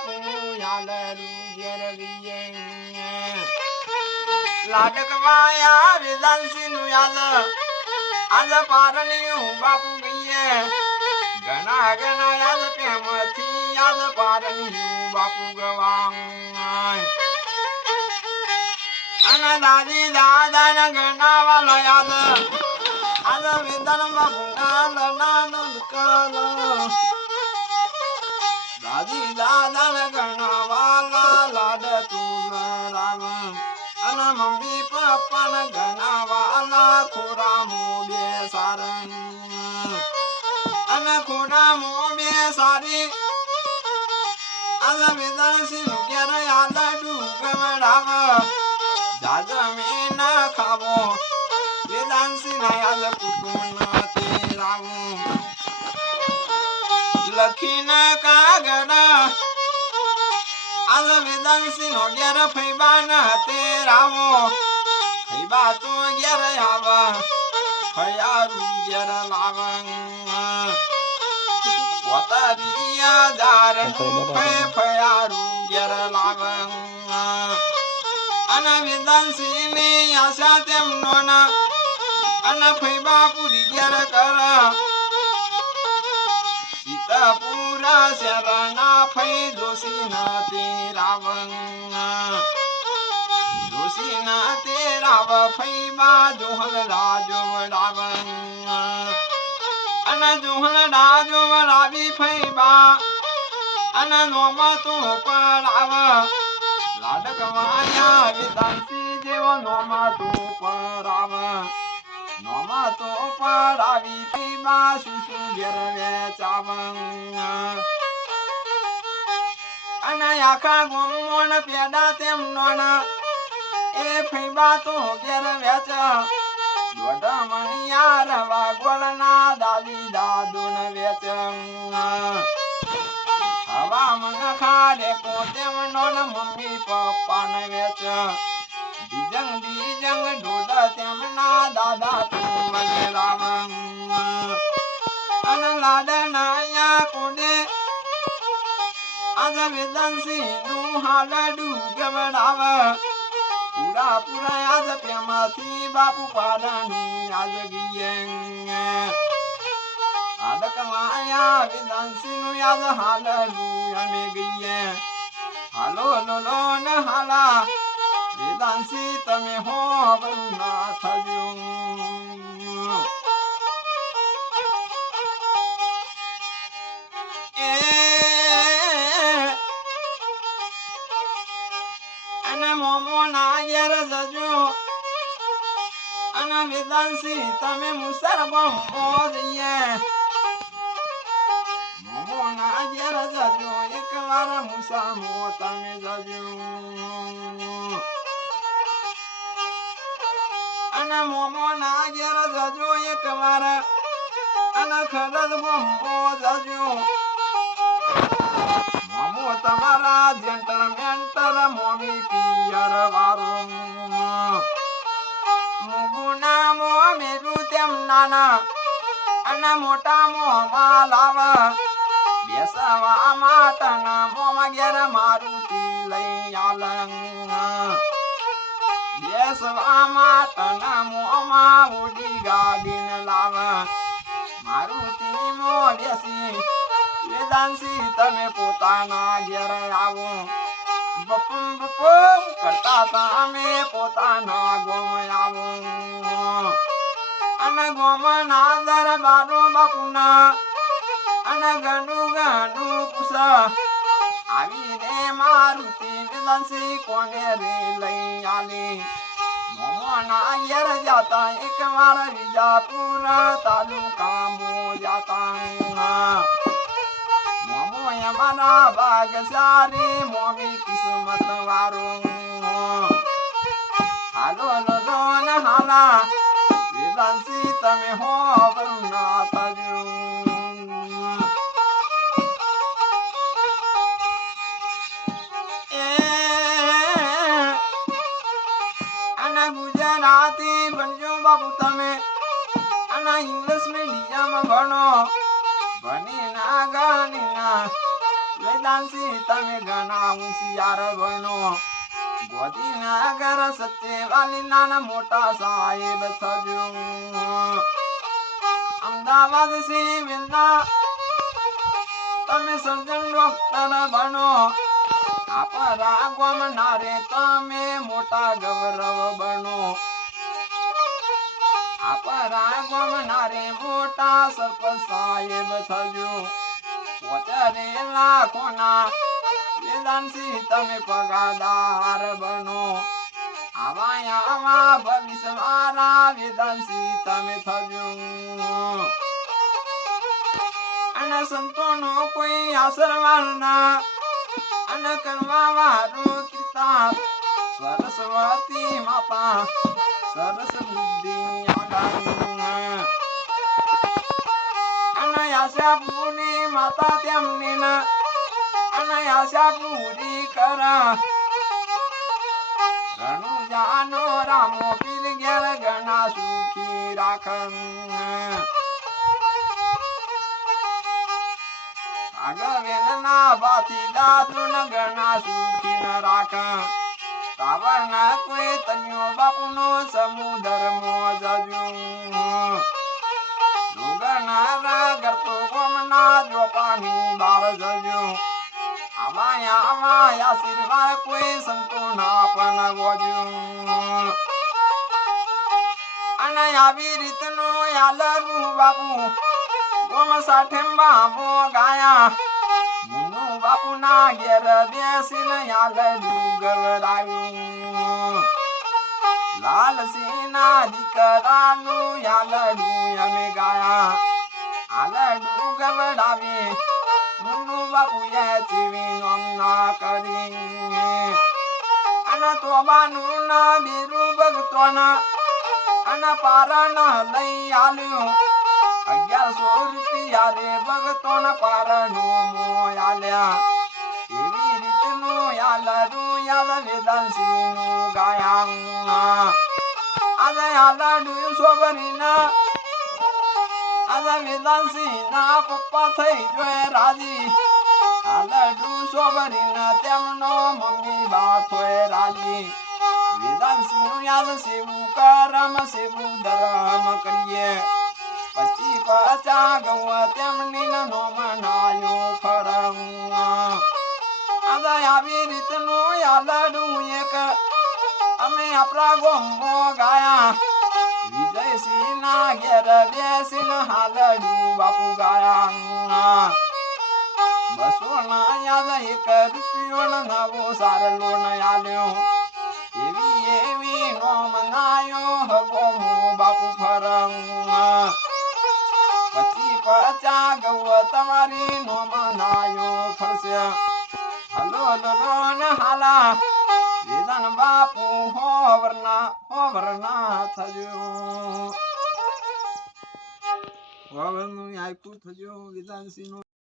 બાપુ યાલરું ઘેર ગઈએ લાડકવાયા વેદાંશી નું યાદ આજ પારણિયું બાપુ ગઈએ ઘણા ઘણા યાદ પ્રેમથી યાદ પારણિયું બાપુ ગવાંગ અને દાદી દાદા ના ઘણા વાલા યાદ આજ વેદાન બાપુ ના નંદકલ દાદી દાદા ના ઘણા વાલા લાડ તું રામ અને મમ્મી પપ્પા ના ઘણા વાલા ખોરા મોબે સારંગ અને ખોરા મોબે સારી આજ વેદાંશી નું ઘેર યાદ ડૂબડાવ જાજા મેં ના ખાવો વેદાંશી ના યાદ કુટુંબ ના તેરાવું લખીને કાગળ આજ વેદાંશી નો ઘેર ફૈબા ના તેરાવો ફૈબા તો ઘેર આવ ફયારું ઘેર લાવંગ પોતારિયા દારનું ફયારું ઘેર લાવંગ અને વેદાંશી ની આશા તેમનો ના અને ફૈબા પૂરી ઘેર કર સીતાપુરા શરણા ફઈ જોશી ના તેરાવંગ જોશી ના તેરાવ ફૈબા જોહલ રાજો વડાવંગ અને જોહલ રાજો વડાવી ફૈબા અને નોમા તો પડાવ લાડકવાયા વેદાંશી જેવો નોમા તો પરાવ નોમા તો પડાવી ફૈબા સુસુ ઘેર વેચાવંગ અને આખા ગોમોન પેડા તેમનો એ ફૈબા તો ઘેર વેચ દોઢ મણિયા રવા ગોળના દાદી દાદુ ને વેચ હવા મન ખાડે કો તેમનો ને મમ્મી પપ્પા ને વેચ બીજંગ બીજંગ ઢોડા તેમના દાદા તું વગેરાવંગ અને લાડનાયા કોડે આજ વેદાંશી નું હાલડું ગવડાવ પૂરા પૂરા યાદ પ્રેમથી બાપુ પારણું યાદ ગઈએ આડકવાયા વેદાંશી નું યાદ હાલડું અમે ગઈએ હાલો લોલો ને હાલા વેદાંશી તમે હો ના થજો અને મોમો ના ઘેર જજો અને વેદાંશી તમે મુસર બમો જઈએ મોમો ના ઘેર જજો એક વાર મુસામો તમે જજો અને મોમો ના ઘેર જજો એક વાર અને ખરદ બમો જજો મોમો તમારા જેન્ટર મેન્ટર મોમી પિયર વારું મુગુના મો મેરું તેમ નાના અને મોટા મોમાં લાવ બેસવા માટના મોમાં ઘેર મારુતિ લઈ આલંગ બેસવા માટના મોમાં ઉડી ગાડીને લાવ મારુતિ મો બેસી વેદાંશી તમે પોતાના ઘેર આવો બપુમ બપુમ કરતા તમે પોતાના ગોમ આવો અને ગોમ ના દરબારો બાપુના અને ગણું ગણું પૂછ આવી રે મારુતિ વેદાંશી કોને રે લઈ આલી મોમોના ઘેર જાતા એક વાર વિજાપુર તાલુકા મો જાતા મોમો અમારા ભાગ સારી મોમી કિસ્મત વારું હાલો લોલો ને હાલા વેદાંશી તમે હો ના થજો અને ગુજરાતી બનજો બાપુ તમે અને ઇંગ્લિશ મીડિયમ ભણો ભણી ના ગાની ના વેદાંશી તમે ઘણા હોશિયાર બનો ગોધીનગર સચ્ચે વાલી નાના મોટા સાહેબ થજો અમદાવાદ સિવિલના તમે સર્જન ડોક્ટર બનો આપણા ગામના રે તમે મોટા ગૌરવ બનો આપણા ગામના રે મોટા સરપંચ સાહેબ થજો 50 લાખોના વેદાંશી તમે પગારદાર બનો આવા ભવિષ્ય મારા વેદાંશી તમે થજો અને સંતોનો કોઈ આશીર્વાદ ના અને કરવા વાળું કિતાબ સરસ્વતી માતા સરસ બુદ્ધિ અને આશા પૂરી માતા તેમની ના અને આશા પૂરી કરા ઘણું જાનો રામો પીર ઘેર ઘણા સુખી રાખન આગવેલના બાથી દાદુ ન ઘણા સુખી ન રાખન તાવરના કોઈ તન્યો બાપુનો સમુદર મો જજો રોગના ગરતો ગોમના જો પાણી બાર જજો આમાં આશીર્વાદ કોઈ સંતો ના પણ ગોજો અને આવી રીતનું યાલરું બાપુ ગોમ સાથે બામો ગાયા મુન્નુ બાપુ ના ઘેર બેસીને યાલડું ગવડાવ્યું લાલસિંહ ના દીકરાનું યાલડું અમે ગાયા આલડું ગવડાવી મુન્નુ બાપુએ જીવી નોમના કરી અને તોબાનું ના બીરું ભગતોના અને પારણ લઈ આલ્યું 1100 રૂપિયા રે ભગતોના પારણું મોય આલ્યા એવી રીતનું યાલડું યાલ વેદાંશીનું ગાયા આજે યાલડું સોબરીના આજે વેદાંશીના પપ્પા થઈ જોય રાજી યાલડું સોબરીના તેમનો મમ્મી બા થોય રાજી વેદાંશીનું યાદ સેવું કરમ સેવું ધર્મ કરીએ 50 ગૌ તેમની નો મનાયો ફરમ આજે આવી રીતનું યાલડું એક અમે આપણા ગામમાં ગાયા વિજયસિંહ ના ઘેર બેસીને હાલડું બાપુ ગાયા 200 ના યાદ 1 રૂપિયો નવો સારલો ન આલ્યો એવી નો મનાયો હગો બાપુ ફરમ 50 ગૌ તમારી નો મનાયો ફરશે હલો લો ને હાલા વેદન બાપુ હોવરના થજો હોવરનું આપ્યું થજો વેદાંશી નું